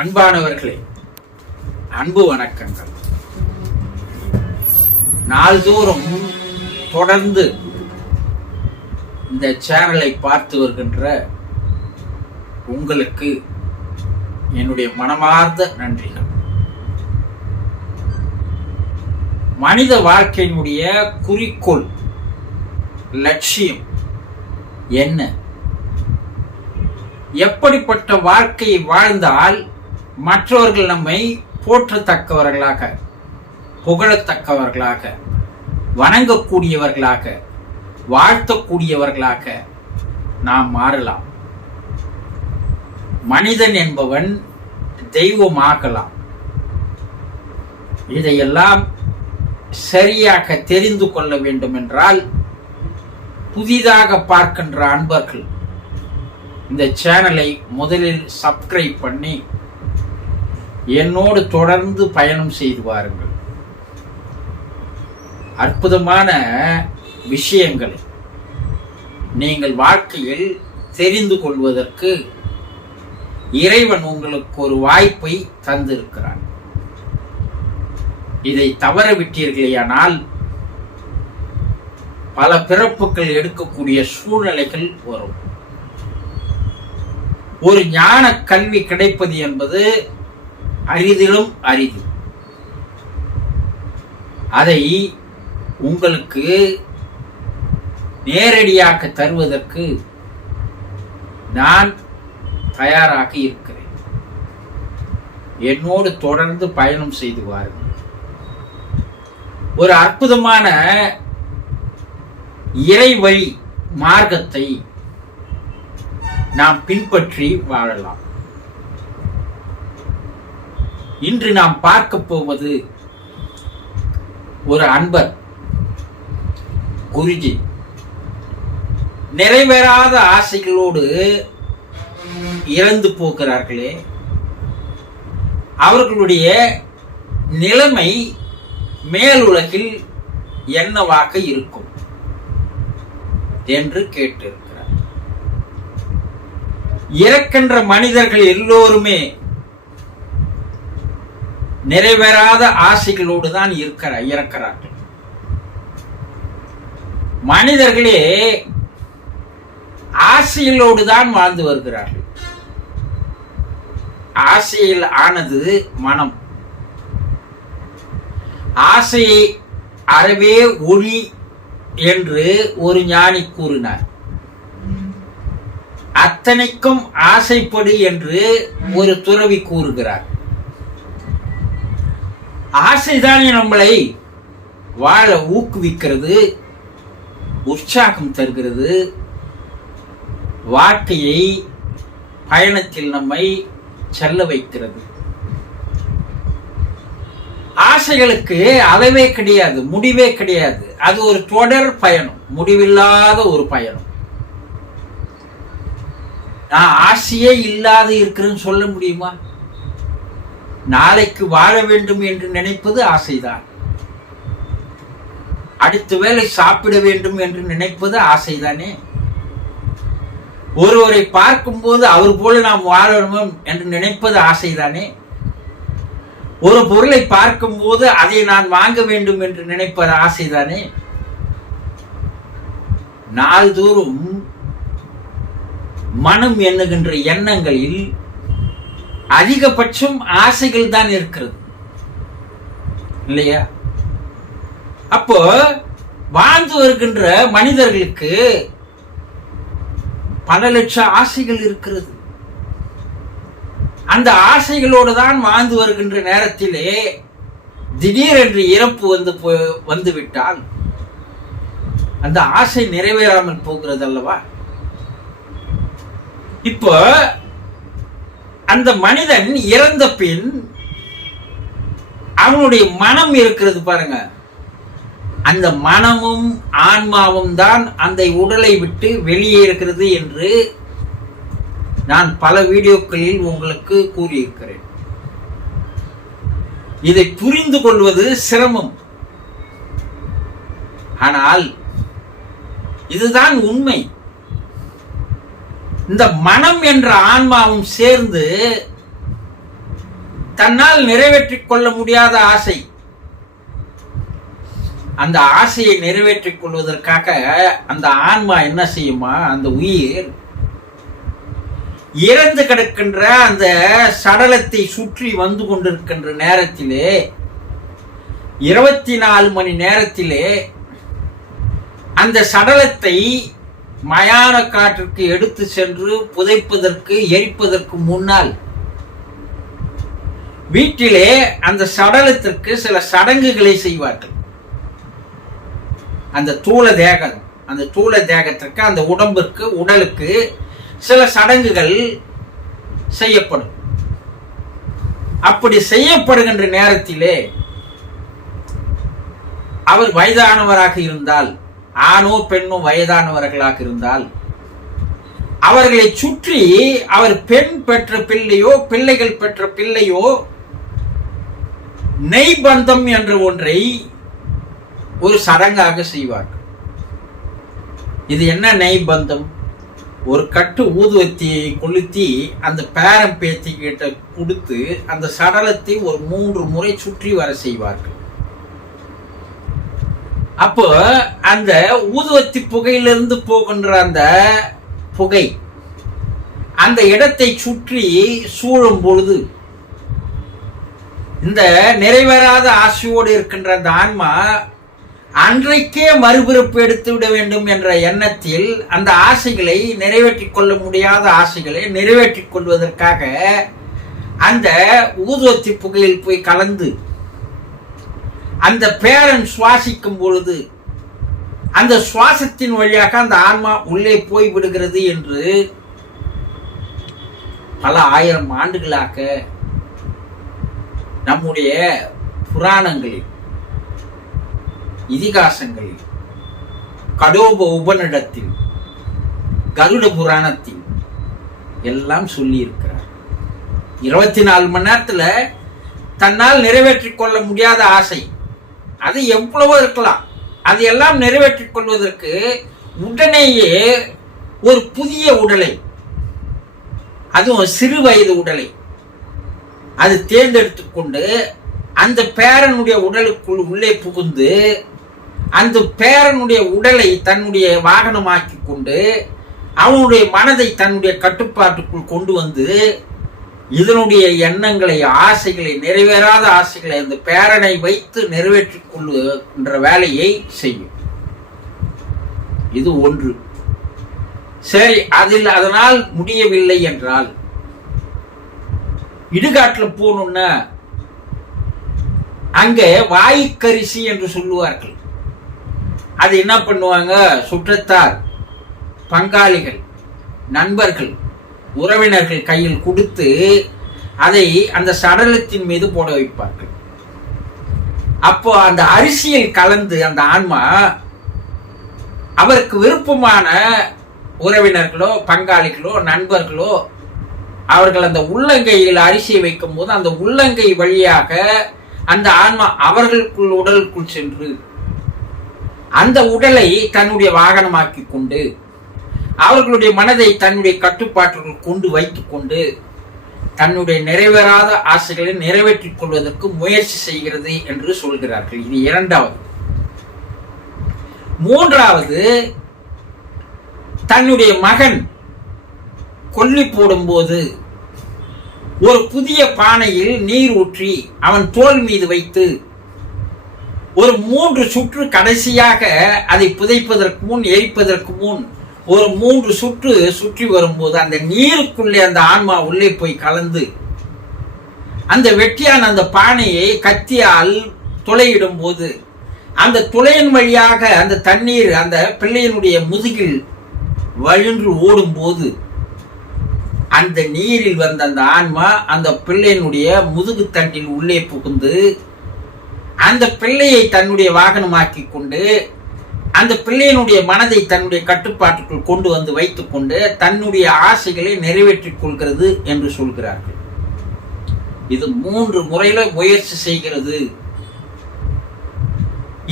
அன்பானவர்களே, அன்பு வணக்கங்கள். நாள்தோறும் தொடர்ந்து இந்த சேனலை பார்த்து வருகின்ற உங்களுக்கு என்னுடைய மனமார்ந்த நன்றிகள். மனித வாழ்க்கையினுடைய குறிக்கோள், லட்சியம் என்ன? எப்படிப்பட்ட வாழ்க்கையை வாழ்ந்தால் மற்றவர்கள் நம்மை போற்றத்தக்கவர்களாக, புகழத்தக்கவர்களாக, வணங்கக்கூடியவர்களாக, வாழ்த்தக்கூடியவர்களாக நாம் மாறலாம். மனிதன் என்பவன் தெய்வமாகலாம். இதையெல்லாம் சரியாக தெரிந்து கொள்ள வேண்டும் என்றால், புதிதாக பார்க்கின்ற அன்பர்கள் இந்த சேனலை முதலில் சப்ஸ்கிரைப் பண்ணி என்னோடு தொடர்ந்து பயணம் செய்து வாருங்கள். அற்புதமான விஷயங்களை நீங்கள் வாழ்க்கையில் தெரிந்து கொள்வதற்கு இறைவன் உங்களுக்கு ஒரு வாய்ப்பை தந்திருக்கிறான். இதை தவற விட்டீர்களேயானால் பல பிறப்புகள் எடுக்கக்கூடிய சூழ்நிலைகள் வரும். ஒரு ஞான கல்வி கிடைப்பது என்பது அரிதிலும் அரிது. அதை உங்களுக்கு நேரடியாக தருவதற்கு நான் தயாராக இருக்கிறேன். என்னோடு தொடர்ந்து பயணம் செய்து வாருங்கள். ஒரு அற்புதமான இறைவழி மார்க்கத்தை நாம் பின்பற்றி வாழலாம். இன்று நாம் பார்க்க போவது ஒரு அன்பர், குருஜி. நிறைவேறாத ஆசைகளோடு இறந்து போகிறார்களே, அவர்களுடைய நிலைமை மேலுலகில் என்னவாக இருக்கும் என்று கேட்டிருக்கிறார். இறக்கின்ற மனிதர்கள் எல்லோருமே நிறைவேறாத ஆசைகளோடு தான் இறக்கிறார்கள். மனிதர்களே ஆசைகளோடு தான் வாழ்ந்து வருகிறார்கள். ஆசையில் ஆனது மனம். ஆசையை அறவே ஒளி என்று ஒரு ஞானி கூறினார். அத்தனைக்கும் ஆசைப்படு என்று ஒரு துறவி கூறுகிறார். ஆசைதானே நம்மளை வாழ ஊக்குவிக்கிறது, உற்சாகம் தருகிறது, வாழ்க்கையை பயணத்தில் நம்மை செல்ல வைக்கிறது. ஆசைகளுக்கு அளவே கிடையாது, முடிவே கிடையாது. அது ஒரு தொடர் பயணம், முடிவில்லாத ஒரு பயணம். நான் ஆசையே இல்லாத இருக்கிறேன்னு சொல்ல முடியுமா? நாளைக்கு வாழ வேண்டும் என்று நினைப்பது ஆசைதான். அடுத்த வேளை சாப்பிட வேண்டும் என்று நினைப்பது ஆசைதானே. ஒருவரை பார்க்கும் போது அவர் போல நாம் வாழணும் என்று நினைப்பது ஆசைதானே. ஒரு பொருளை பார்க்கும் போது அதை நான் வாங்க வேண்டும் என்று நினைப்பது ஆசைதானே. நாள்தோறும் மனம் எண்ணுகின்ற எண்ணங்களில் அதிகபட்சம் ஆசைகள் தான் இருக்கிறது, இல்லையா? அப்போ வாழ்ந்து வருகின்ற மனிதர்களுக்கு பல லட்சம் ஆசைகள் இருக்கிறது. அந்த ஆசைகளோடு தான் வாழ்ந்து வருகின்ற நேரத்திலே திடீரென்று இறப்பு வந்துவிட்டால் அந்த ஆசை நிறைவேறாமல் போகிறது அல்லவா? இப்போ அந்த மனிதன் இறந்த பின் அவனுடைய மனம் இருக்கிறது பாருங்க. அந்த மனமும் ஆன்மாவும் தான் அந்த உடலை விட்டு வெளியே இருக்கிறது என்று நான் பல வீடியோக்களில் உங்களுக்கு கூறியிருக்கிறேன். இதை புரிந்து கொள்வது சிரமம். ஆனால் இதுதான் உண்மை. இந்த மனம் என்ற ஆன்மாவும் சேர்ந்து தன்னால் நிறைவேற்றிக் கொள்ள முடியாத ஆசை, அந்த ஆசையை நிறைவேற்றிக் கொள்வதற்காக அந்த ஆன்மா என்ன செய்யுமா, அந்த உயிர் இறந்து கிடக்கின்ற அந்த சடலத்தை சுற்றி வந்து கொண்டிருக்கின்ற நேரத்திலே 24 மணி நேரத்திலே அந்த சடலத்தை மயான காற்றுக்கு எடுத்து சென்று புதைப்பதற்கு எரிப்பதற்கு முன்னால் வீட்டிலே அந்த சடலத்திற்கு சில சடங்குகளை செய்வார்கள். அந்த தூள தேகத்திற்கு அந்த உடலுக்கு சில சடங்குகள் செய்யப்படும். அப்படி செய்யப்படுகின்ற நேரத்திலே அவர் வயதானவராக இருந்தால், ஆணோ பெண்ணோ வயதானவர்களாக இருந்தால், அவர்களை சுற்றி அவர் பெண் பெற்ற பிள்ளையோ பிள்ளைகள் பெற்ற பிள்ளையோ நெய்பந்தம் என்ற ஒன்றை ஒரு சடங்காக செய்வார்கள். இது என்ன நெய்பந்தம்? ஒரு கட்டு ஊதுவத்தியை கொளுத்தி அந்த பேரம் பேத்தி கிட்ட கொடுத்து அந்த சடலத்தை ஒரு 3 முறை சுற்றி வர செய்வார்கள். அப்போ அந்த ஊதுவத்தி புகையிலிருந்து போகின்ற அந்த புகை அந்த இடத்தை சுற்றி சூழும் பொழுது இந்த நிறைவேறாத ஆசையோடு இருக்கின்ற அந்த ஆன்மா அன்றைக்கே மறுபிறப்பு எடுத்து விட வேண்டும் என்ற எண்ணத்தில் அந்த ஆசைகளை நிறைவேற்றிக் கொள்ள முடியாத ஆசைகளை நிறைவேற்றிக் கொள்வதற்காக அந்த ஊதுவத்தி புகையில் போய் கலந்து அந்த பேரன் சுவாசிக்கும் பொழுது அந்த சுவாசத்தின் வழியாக அந்த ஆன்மா உள்ளே போய் விடுகிறது என்று பல 1000 ஆண்டுகளாக நம்முடைய புராணங்களில், இதிகாசங்களில், கடோப உபநிடத்தில், கருட புராணத்தில் எல்லாம் சொல்லி இருக்கிறார். 24 மணி நேரத்துல தன்னால் நிறைவேற்றிக் கொள்ள முடியாத ஆசை அது எவ்வளவோ இருக்கலாம். அது எல்லாம் நிறைவேற்றிக் கொள்வதற்கு உடனேயே ஒரு புதிய உடலை, அதுவும் சிறு வயது உடலை அது தேர்ந்தெடுத்துக் கொண்டு அந்த பேரனுடைய உடலுக்குள் உள்ளே புகுந்து அந்த பேரனுடைய உடலை தன்னுடைய வாகனமாக்கி கொண்டு அவனுடைய மனதை தன்னுடைய கட்டுப்பாட்டுக்குள் கொண்டு வந்து இதனுடைய எண்ணங்களை, ஆசைகளை, நிறைவேறாத ஆசைகளை அந்த பேரனை வைத்து நிறைவேற்றிக் கொள்ளுகின்ற வேலையை செய்யும். இது ஒன்று. சரி, அதனால் முடியவில்லை என்றால் இடுகாட்டுல போகணும்னா அங்க வாய்க்கரிசி என்று சொல்லுவார்கள். அது என்ன பண்ணுவாங்க, சுற்றத்தார், பங்காளிகள், நண்பர்கள், உறவினர்கள் கையில் கொடுத்து அதை அந்த சடலத்தின் மீது போட வைப்பார்கள். அப்போ அந்த அரிசியில் கலந்து அந்த ஆன்மா அவருக்கு விருப்பமான உறவினர்களோ பங்காளிகளோ நண்பர்களோ அவர்கள் அந்த உள்ளங்கையில் அரிசியை வைக்கும் போது அந்த உள்ளங்கை வழியாக அந்த ஆன்மா அவர்களுக்குள் உடலுக்குள் சென்று அந்த உடலை தன்னுடைய வாகனமாக்கி கொண்டு அவர்களுடைய மனதை தன்னுடைய கட்டுப்பாட்டுக்குள் கொண்டு வைத்துக் கொண்டு தன்னுடைய நிறைவேறாத ஆசைகளை நிறைவேற்றிக் கொள்வதற்கு முயற்சி செய்கிறது என்று சொல்கிறார்கள். இது 2வது. 3வது, தன்னுடைய மகன் கொல்லி போடும் போது ஒரு புதிய பானையில் நீர் ஊற்றி அவன் தோல் மீது வைத்து ஒரு 3 சுற்று கடைசியாக அதை புதைப்பதற்கு முன், எரிப்பதற்கு முன் ஒரு 3 சுற்று சுற்றி வரும்போது அந்த நீருக்குள்ளே அந்த ஆன்மா உள்ளே போய் கலந்து அந்த வெட்டியான அந்த பானையை கத்தியால் துளையிடும் போது அந்த துளையின் வழியாக அந்த தண்ணீர் அந்த பிள்ளையினுடைய முதுகில் வழின்று ஓடும் போது அந்த நீரில் வந்த அந்த ஆன்மா அந்த பிள்ளையினுடைய முதுகு தண்டில் உள்ளே புகுந்து அந்த பிள்ளையை தன்னுடைய வாகனமாக்கி கொண்டு அந்த பிள்ளையினுடைய மனதை தன்னுடைய கட்டுப்பாட்டுக்குள் கொண்டு வந்து வைத்துக் கொண்டு தன்னுடைய ஆசைகளை நிறைவேற்றிக் கொள்கிறது என்று சொல்கிறார்கள். இது 3 முறையில முயற்சி செய்கிறது.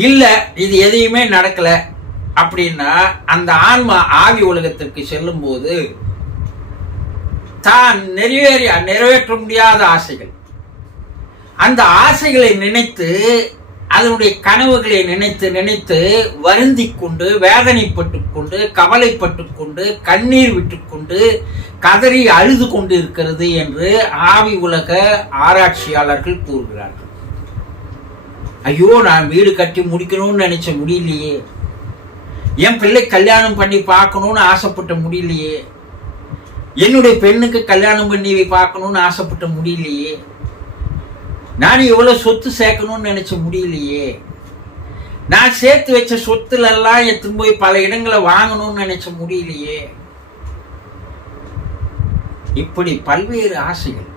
இல்ல இது எதையுமே நடக்கல அப்படின்னா அந்த ஆன்மா ஆவி உலகத்திற்கு செல்லும் போது தான் நிறைவேற்ற முடியாத ஆசைகள், அந்த ஆசைகளை நினைத்து, அதனுடைய கனவுகளை நினைத்து நினைத்து வருந்திக் கொண்டு, வேதனைப்பட்டு கொண்டு, கவலைப்பட்டு கொண்டு, கண்ணீர் விட்டுக்கொண்டு, கதறி அழுது கொண்டு இருக்கிறது என்று ஆவி உலக ஆராய்ச்சியாளர்கள் கூறுகிறார்கள். ஐயோ, நான் வீடு கட்டி முடிக்கணும்னு நினைச்ச முடியலையே, என் பிள்ளை கல்யாணம் பண்ணி பார்க்கணும்னு ஆசைப்பட்ட முடியலையே, என்னுடைய பெண்ணுக்கு கல்யாணம் பண்ணி பார்க்கணும்னு ஆசைப்பட்ட முடியலையே, நான் எவ்வளவு சொத்து சேர்க்கணும்னு நினைச்ச முடியலையே, நான் சேர்த்து வச்ச சொத்துல எல்லாம் எடுத்து போய் பல இடங்களை வாங்கணும்னு நினைச்ச முடியலையே. இப்படி பல்வேறு ஆசைகள்.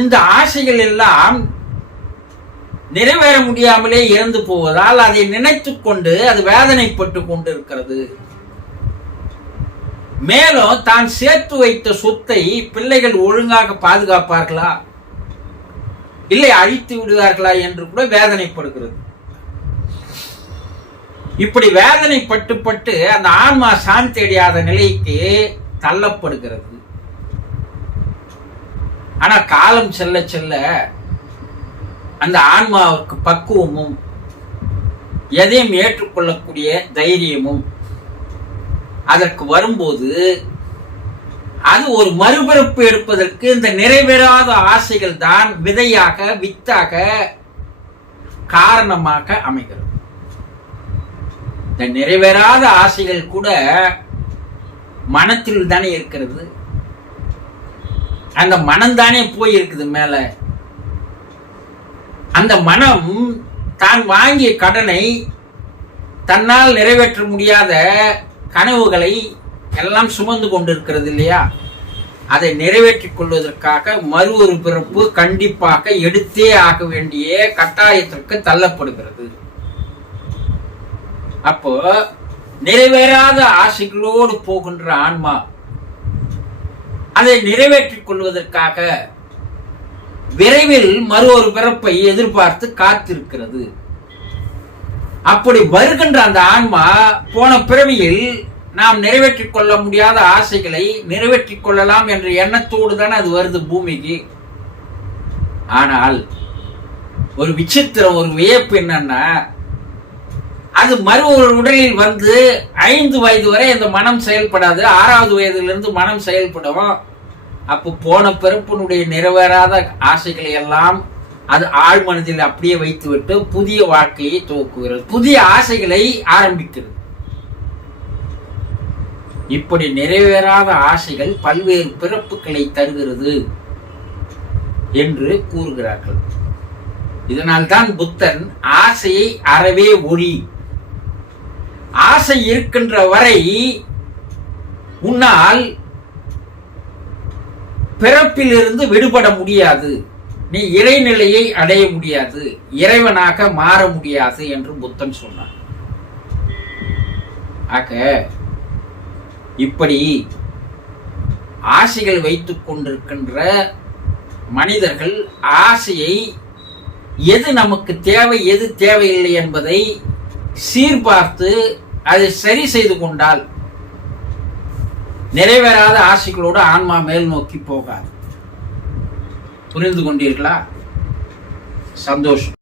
இந்த ஆசைகள் எல்லாம் நிறைவேற முடியாமலே இறந்து போவதால் அதை நினைத்து கொண்டு அது வேதனைப்பட்டு கொண்டு இருக்கிறது. மேலும் தான் சேர்த்து வைத்த சொத்தை பிள்ளைகள் ஒழுங்காக பாதுகாப்பார்களா, இல்லை அழித்து விடுவார்களா என்று கூட வேதனைப்படுகிறது. இப்படி வேதனைப்பட்டு பட்டு அந்த ஆன்மா சாந்தி அடையாத நிலைக்கு தள்ளப்படுகிறது. ஆனா காலம் செல்ல செல்ல அந்த ஆன்மாவுக்கு பக்குவமும் எதையும் ஏற்றுக்கொள்ளக்கூடிய தைரியமும் அதற்கு வரும்போது அது ஒரு மறுபிறப்பு எடுப்பதற்கு இந்த நிறைவேறாத ஆசைகள் தான் விதையாக, வித்தாக, காரணமாக அமைகிறது. இந்த நிறைவேறாத ஆசைகள் கூட மனத்தில் தானே இருக்கிறது. அந்த மனம் தானே போய் இருக்குது மேல. அந்த மனம் தான் வாங்கிய கடனை, தன்னால் நிறைவேற்ற முடியாத கனவுகளை எல்லாம் சுமந்து கொண்டிருக்கிறது இல்லையா, அதை நிறைவேற்றிக் கொள்வதற்காக மறு ஒரு பிறப்பு கண்டிப்பாக எடுத்தே ஆக வேண்டிய கட்டாயத்திற்கு தள்ளப்படுகிறது. அப்போ நிறைவேறாத ஆசைகளோடு போகின்ற ஆன்மா அதை நிறைவேற்றிக் கொள்வதற்காக விரைவில் மறு ஒரு பிறப்பை எதிர்பார்த்து காத்திருக்கிறது. அப்படி வருகின்ற அந்த ஆன்மா போன பிறவியில் நாம் நிறைவேற்றிக் கொள்ள முடியாத ஆசைகளை நிறைவேற்றிக் கொள்ளலாம் என்ற எண்ணத்தோடு தானே அது வருது பூமிக்கு. ஆனால் ஒரு விசித்திரம், ஒரு வியப்பு என்னன்னா, அது மறு ஒரு உடலில் வந்து 5 வயது வரை அந்த மனம் செயல்படாது. 6வது வயதிலிருந்து மனம் செயல்படும். அப்போ போன பிறப்பினுடைய நிறைவேறாத ஆசைகளை எல்லாம் அது ஆழ் மனதில் அப்படியே வைத்துவிட்டு புதிய வாழ்க்கையை துவக்குகிறது, புதிய ஆசைகளை ஆரம்பிக்கிறது. இப்படி நிறைவேறாத ஆசைகள் பல்வேறு பிறப்புகளை தருகிறது என்று கூறுகிறார்கள். இதனால்தான் புத்தன் ஆசையை அறவே ஒழி, ஆசை இருக்கின்ற வரை உன்னால் பிறப்பிலிருந்து விடுபட முடியாது, நீ இறைநிலையை அடைய முடியாது, இறைவனாக மாற முடியாது என்று புத்தன் சொன்னார். ஆக இப்படி ஆசைகள் வைத்துக் கொண்டிருக்கின்ற மனிதர்கள் ஆசையை எது நமக்கு தேவை, எது தேவையில்லை என்பதை சீர்பார்த்து அதை சரி செய்து கொண்டால் நிறைவேறாத ஆசைகளோடு ஆன்மா மேல் நோக்கி போகாது. புரிந்து கொண்டீர்களா? சந்தோஷம்.